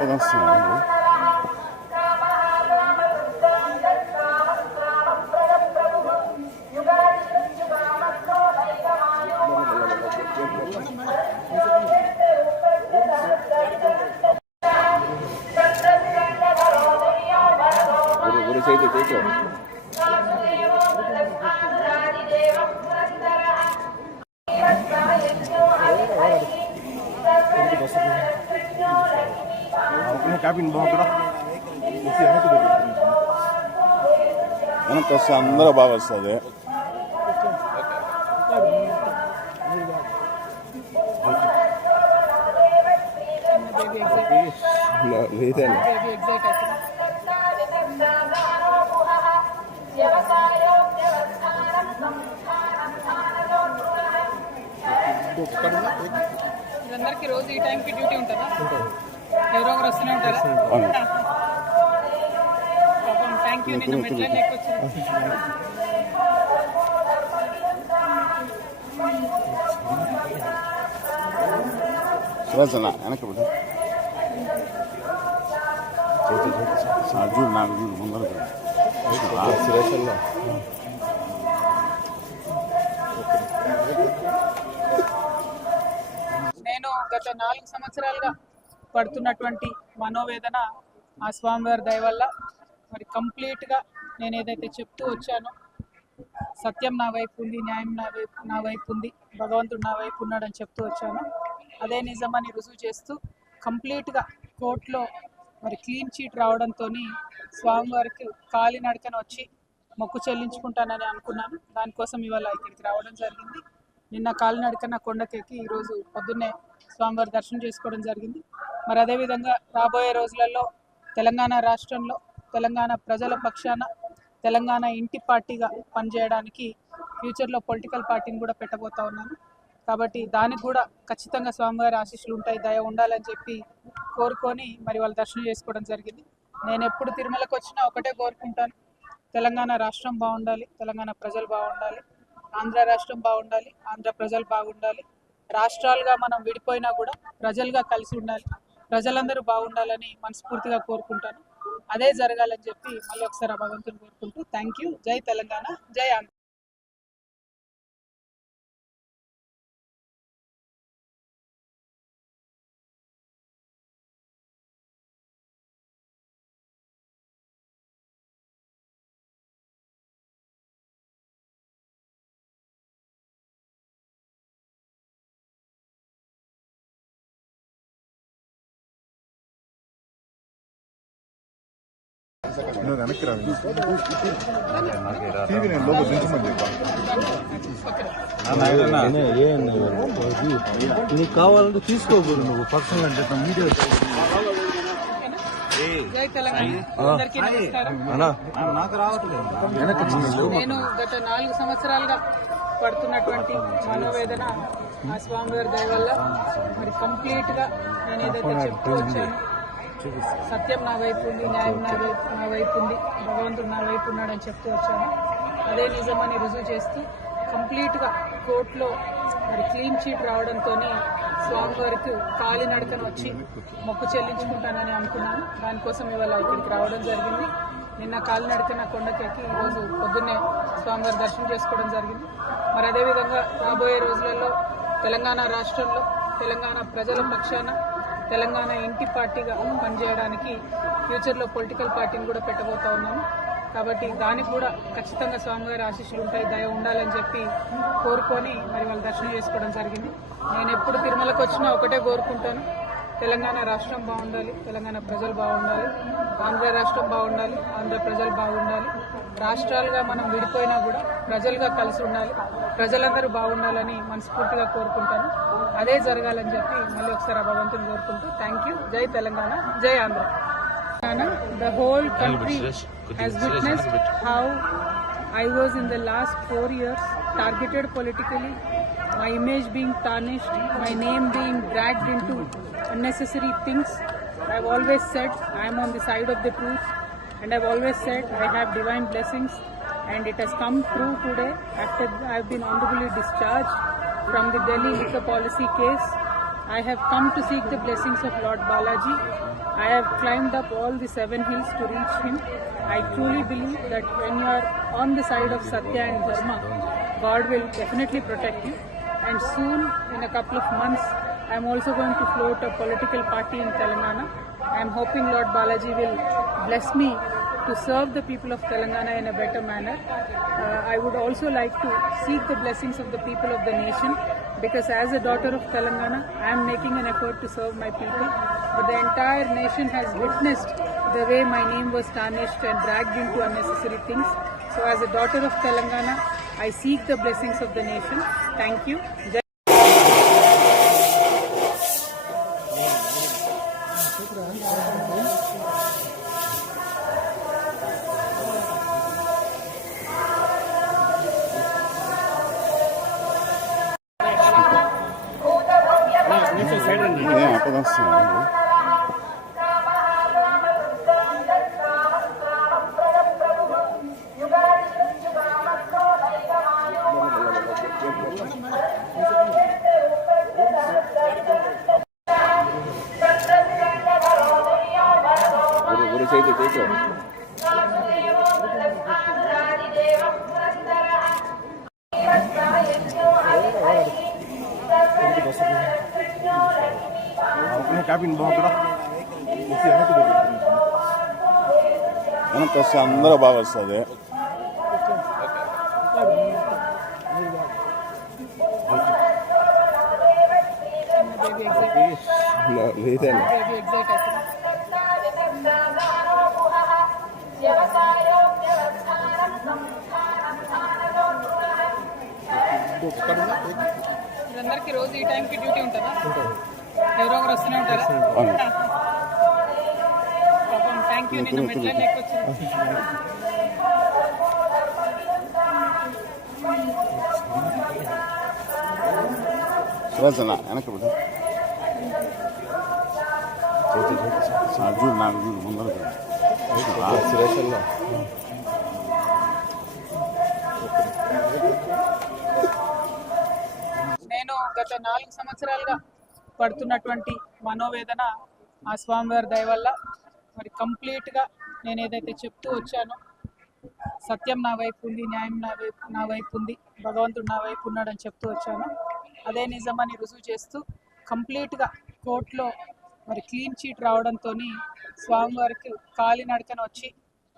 గొప్పగా వస్తున్నాయి. గురు చేతి చేతి వెనక్కి వస్తే అందరూ బాగా వస్తుంది. అందరికి రోజు ఈ టైంకి డ్యూటీ ఉంటుందా? ఎవరో ఒకరు వస్తూనే ఉంటారా? Thank you. నిన్న మెట్ల సురేష్ వెనక్కి చూడు, నాకు చూడు ముందర సురేష్ అన్న. నేను గత 4 సంవత్సరాలుగా పడుతున్నటువంటి మనోవేదన ఆ స్వామివారి దయ వల్ల మరి కంప్లీట్గా నేను ఏదైతే చెప్తూ వచ్చానో సత్యం నా వైపు ఉంది, న్యాయం నా వైపు ఉంది, భగవంతుడు నా వైపు ఉన్నాడని చెప్తూ వచ్చాను. అదే నిజమని రుజువు చేస్తూ కంప్లీట్గా కోర్టులో మరి క్లీన్ చీట్ రావడంతో స్వామివారికి కాలినడకన వచ్చి మొక్కు చెల్లించుకుంటానని అనుకున్నాను. దానికోసం ఇవాళ ఇక్కడికి రావడం జరిగింది. నిన్న కాలినడకన కొండకెక్కి ఈరోజు పొద్దున్నే స్వామివారి దర్శనం చేసుకోవడం జరిగింది. మరి అదేవిధంగా రాబోయే రోజులలో తెలంగాణ రాష్ట్రంలో తెలంగాణ ప్రజల పక్షాన తెలంగాణ ఇంటి పార్టీగా పనిచేయడానికి ఫ్యూచర్లో పొలిటికల్ పార్టీని కూడా పెట్టబోతా ఉన్నాను. కాబట్టి దానికి కూడా ఖచ్చితంగా స్వామివారి ఆశీస్సులు ఉంటాయి, దయ ఉండాలని చెప్పి కోరుకొని మరి వాళ్ళు దర్శనం చేసుకోవడం జరిగింది. నేను ఎప్పుడు తిరుమలకు వచ్చినా ఒకటే కోరుకుంటాను, తెలంగాణ రాష్ట్రం బాగుండాలి, తెలంగాణ ప్రజలు బాగుండాలి, ఆంధ్ర రాష్ట్రం బాగుండాలి, ఆంధ్ర ప్రజలు బాగుండాలి. రాష్ట్రాలుగా మనం విడిపోయినా కూడా ప్రజలుగా కలిసి ఉండాలి, ప్రజలందరూ బాగుండాలని మనస్ఫూర్తిగా కోరుకుంటాను. అదే జరగాలని చెప్పి మళ్ళీ ఒకసారి భగవంతుని కోరుకుంటూ థ్యాంక్ యూ. జై తెలంగాణ, జై ఆంధ్ర. వెనక్కి రావి టీవీ నేను లోపల దించమని నీకు కావాలంటే తీసుకోకూడదు, నువ్వు పర్సనల్ అంటే వీడియో. నాకు రావట్లేదు. నేను గత 4 సంవత్సరాలుగా పడుతున్నటువంటి మనోవేదన ఆ స్వామివారి దయ వల్ల మరి కంప్లీట్గా నేను ఏదైతే చెప్తూ వచ్చాను సత్యం నా వైపు ఉంది, న్యాయం నా వైపు ఉంది, భగవంతుడు నా వైపు ఉన్నాడని చెప్తూ వచ్చాను. అదే నిజమని రుజువు చేస్తూ కంప్లీట్గా కోర్టులో మరి క్లీన్ చీట్ రావడంతో స్వామివారికి కాలినడకన వచ్చి మొక్కు చెల్లించుకుంటానని అనుకున్నాను. దానికోసం ఇవాళ ఇక్కడికి రావడం జరిగింది. నిన్న కాలినడకన కొండకెక్కి ఈరోజు పొద్దున్నే స్వామివారి దర్శనం చేసుకోవడం జరిగింది. మరి అదేవిధంగా రాబోయే రోజులలో తెలంగాణ రాష్ట్రంలో తెలంగాణ ప్రజల పక్షాన తెలంగాణ ఇంటి పార్టీగా పనిచేయడానికి ఫ్యూచర్లో పొలిటికల్ పార్టీని కూడా పెట్టబోతా ఉన్నాను. కాబట్టి దానికి కూడా ఖచ్చితంగా స్వామివారి ఆశీస్సులు ఉంటాయి, దయ ఉండాలని చెప్పి కోరుకొని మరి వాళ్ళు దర్శనం చేసుకోవడం జరిగింది. నేను ఎప్పుడు తిరుమలకు వచ్చినా ఒకటే కోరుకుంటాను, తెలంగాణ రాష్ట్రం బాగుండాలి, తెలంగాణ ప్రజలు బాగుండాలి, ఆంధ్ర రాష్ట్రం బాగుండాలి, ఆంధ్ర ప్రజలు బాగుండాలి. రాష్ట్రాలుగా మనం విడిపోయినా కూడా ప్రజలుగా కలిసి ఉండాలి, ప్రజలందరూ బాగుండాలని మనస్ఫూర్తిగా కోరుకుంటాను. అదే జరగాలని చెప్పి మళ్ళీ ఒకసారి భగవంతుని కోరుకుంటూ థ్యాంక్ యూ. జై తెలంగాణ, జై Andhra. The whole country has witnessed how I was in the last 4 years targeted politically, my image being tarnished, my name being dragged into unnecessary things. I've always said I am on the side of the truth, and I've always said I have divine blessings, and it has come true today after I've been honorably discharged from the Delhi liquor policy case. I have come to seek the blessings of Lord Balaji. I have climbed up all the 7 hills to reach him. I truly believe that when you are on the side of Satya and Dharma, God will definitely protect you. And soon, in a couple of months, I am also going to float a political party in Telangana. I am hoping Lord Balaji will bless me to serve the people of Telangana in a better manner. I would also like to seek the blessings of the people of the nation, because as a daughter of Telangana, I am making an effort to serve my people. But the entire nation has witnessed the way my name was tarnished and dragged into unnecessary things. So as a daughter of Telangana, I seek the blessings of the nation. Thank you. Jai ఏం అప్పదొస్తుంది గురు చేతి చేతి cabin బాగుందా వెనక్కి వస్తే అందరూ బాగా వస్తుంది లేదండి baby excited. మీరందరికీ రోజు ఈ టైంకి డ్యూటీ ఉంటుందా? ఎవరో ఒకరు వస్తూనే ఉంటారా? అవును. పాపం థ్యాంక్ యూ. నిన్న మెట్లన్నీ ఎక్కొచ్చింది. సురేష్ వెనక్కి బిడ్డ చూడు నాకు చూడు ముందర సురేష్ నేను గత 4 సంవత్సరాలుగా పడుతున్నటువంటి మనోవేదన ఆ స్వామివారి దయ వల్ల మరి కంప్లీట్గా నేను ఏదైతే చెప్తూ వచ్చానో, సత్యం నా వైపు ఉంది, న్యాయం నా వైపు ఉంది, భగవంతుడు నా వైపు ఉన్నాడని చెప్తూ వచ్చాను. అదే నిజమని రుజువు చేస్తూ కంప్లీట్గా కోర్టులో మరి క్లీన్ చీట్ రావడంతో స్వామివారికి కాలినడకన వచ్చి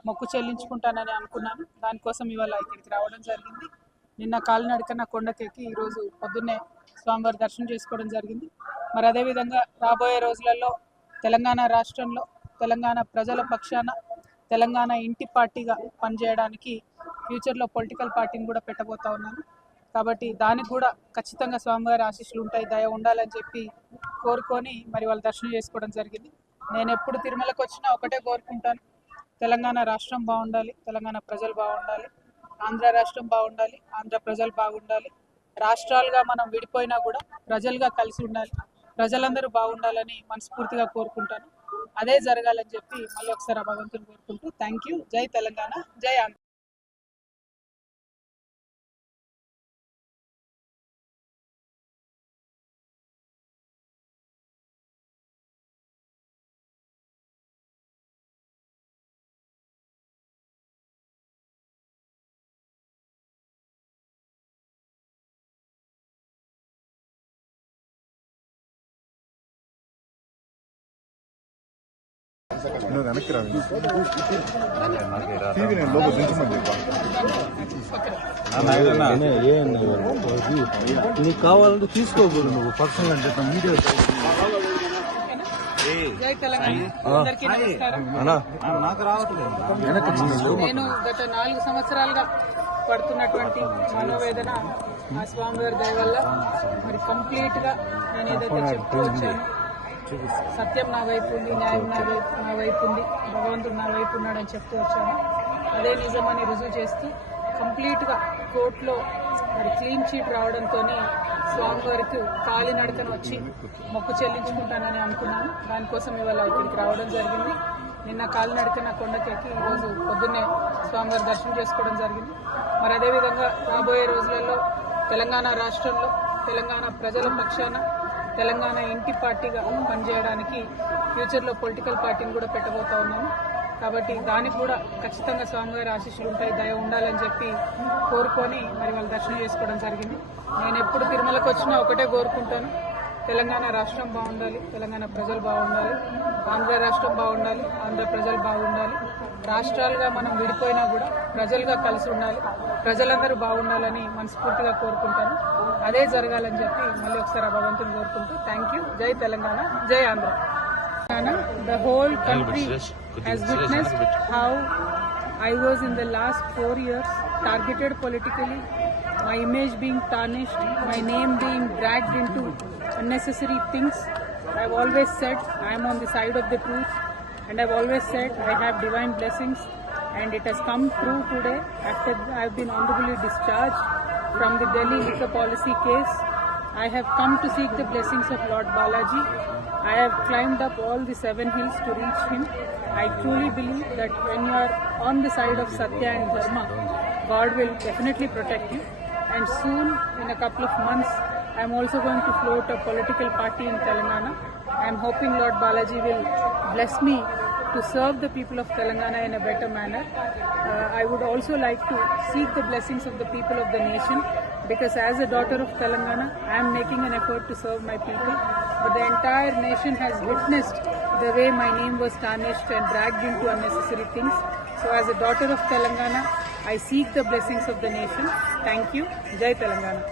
మొక్కు చెల్లించుకుంటానని అనుకున్నాను. దానికోసం ఇవాళ ఇక్కడికి రావడం జరిగింది. నిన్న కాలినడకన కొండకెక్కి ఈరోజు పొద్దున్నే స్వామివారి దర్శనం చేసుకోవడం జరిగింది. మరి అదేవిధంగా రాబోయే రోజులలో తెలంగాణ రాష్ట్రంలో తెలంగాణ ప్రజల పక్షాన తెలంగాణ ఇంటి పార్టీగా పనిచేయడానికి ఫ్యూచర్లో పొలిటికల్ పార్టీని కూడా పెట్టబోతా ఉన్నాను. కాబట్టి దానికి కూడా ఖచ్చితంగా స్వామివారి ఆశీస్సులు ఉంటాయి, దయ ఉండాలని చెప్పి కోరుకొని మరి వాళ్ళు దర్శనం చేసుకోవడం జరిగింది. నేను ఎప్పుడు తిరుమలకు వచ్చినా ఒకటే కోరుకుంటాను, తెలంగాణ రాష్ట్రం బాగుండాలి, తెలంగాణ ప్రజలు బాగుండాలి, ఆంధ్ర రాష్ట్రం బాగుండాలి, ఆంధ్ర ప్రజలు బాగుండాలి. రాష్ట్రాలుగా మనం విడిపోయినా కూడా ప్రజలుగా కలిసి ఉండాలి, ప్రజలందరూ బాగుండాలని మనస్ఫూర్తిగా కోరుకుంటాను. అదే జరగాలని చెప్పి మళ్ళీ ఒకసారి ఆ భగవంతుని కోరుకుంటూ థ్యాంక్ యూ. జై తెలంగాణ, జై ఆంధ్ర. నువ్వు వెనక్కి రావి టీవీ నేను లోపల దించమని నీకు కావాలంటే తీసుకోకూడదు, నువ్వు పర్సనల్ అంటే మీడియా జై తెలంగాణ. అందరికీ నమస్కారం. నాకు రావట్లేదు. నేను గత 4 సంవత్సరాలుగా పడుతున్నటువంటి మనోవేదన ఆ స్వామివారి దయ వల్ల మరి కంప్లీట్గా నేను ఏదైతే చెప్తూ వచ్చానో, సత్యం నా వైపు ఉంది, న్యాయం నా వైపు ఉంది, భగవంతుడు నా వైపు ఉన్నాడని చెప్తూ వచ్చాను. అదే నిజమని రుజువు చేస్తూ కంప్లీట్గా కోర్టులో మరి క్లీన్ చీట్ రావడంతో స్వామివారికి కాలినడకన వచ్చి మొక్కు చెల్లించుకుంటానని అనుకున్నాను. దానికోసం ఇవాళ ఇక్కడికి రావడం జరిగింది. నిన్న కాలినడకన కొండకెక్కి ఈరోజు పొద్దున్నే స్వామివారి దర్శనం చేసుకోవడం జరిగింది. మరి అదేవిధంగా రాబోయే రోజులలో తెలంగాణ రాష్ట్రంలో తెలంగాణ ప్రజల పక్షాన తెలంగాణ ఇంటి పార్టీగా పనిచేయడానికి ఫ్యూచర్లో పొలిటికల్ పార్టీని కూడా పెట్టబోతా ఉన్నాను. కాబట్టి దానికి కూడా ఖచ్చితంగా స్వామివారి ఆశీస్సులు ఉంటాయి, దయ ఉండాలని చెప్పి కోరుకొని మరి వాళ్ళు దర్శనం చేసుకోవడం జరిగింది. నేను ఎప్పుడు తిరుమలకు వచ్చినా ఒకటే కోరుకుంటాను, తెలంగాణ రాష్ట్రం బాగుండాలి, తెలంగాణ ప్రజలు బాగుండాలి, ఆంధ్ర రాష్ట్రం బాగుండాలి, ఆంధ్ర ప్రజలు బాగుండాలి. రాష్ట్రాలుగా మనం విడిపోయినా కూడా ప్రజలుగా కలిసి ఉండాలి, ప్రజలందరూ బాగుండాలని మనస్ఫూర్తిగా కోరుకుంటాను. అదే జరగాలని చెప్పి మళ్ళీ ఒకసారి ఆ భగవంతుని కోరుకుంటూ థ్యాంక్ యూ. జై తెలంగాణ, జై Andhra. The whole country has witnessed how I was in the last 4 years targeted politically, my image being tarnished, my name being dragged into unnecessary things. I've always said I am on the side of the truth, and I've always said I have divine blessings, and it has come true today after I've been honorably discharged from the Delhi liquor policy case. I have come to seek the blessings of Lord Balaji. I have climbed up all the 7 hills to reach him. I truly believe that when you are on the side of Satya and Dharma, God will definitely protect you. And soon, in a couple of months, I am also going to float a political party in Telangana. I am hoping Lord Balaji will bless me to serve the people of Telangana in a better manner. I would also like to seek the blessings of the people of the nation, because as a daughter of Telangana, I am making an effort to serve my people. But the entire nation has witnessed the way my name was tarnished and dragged into unnecessary things. So as a daughter of Telangana, I seek the blessings of the nation. Thank you. Jai Telangana.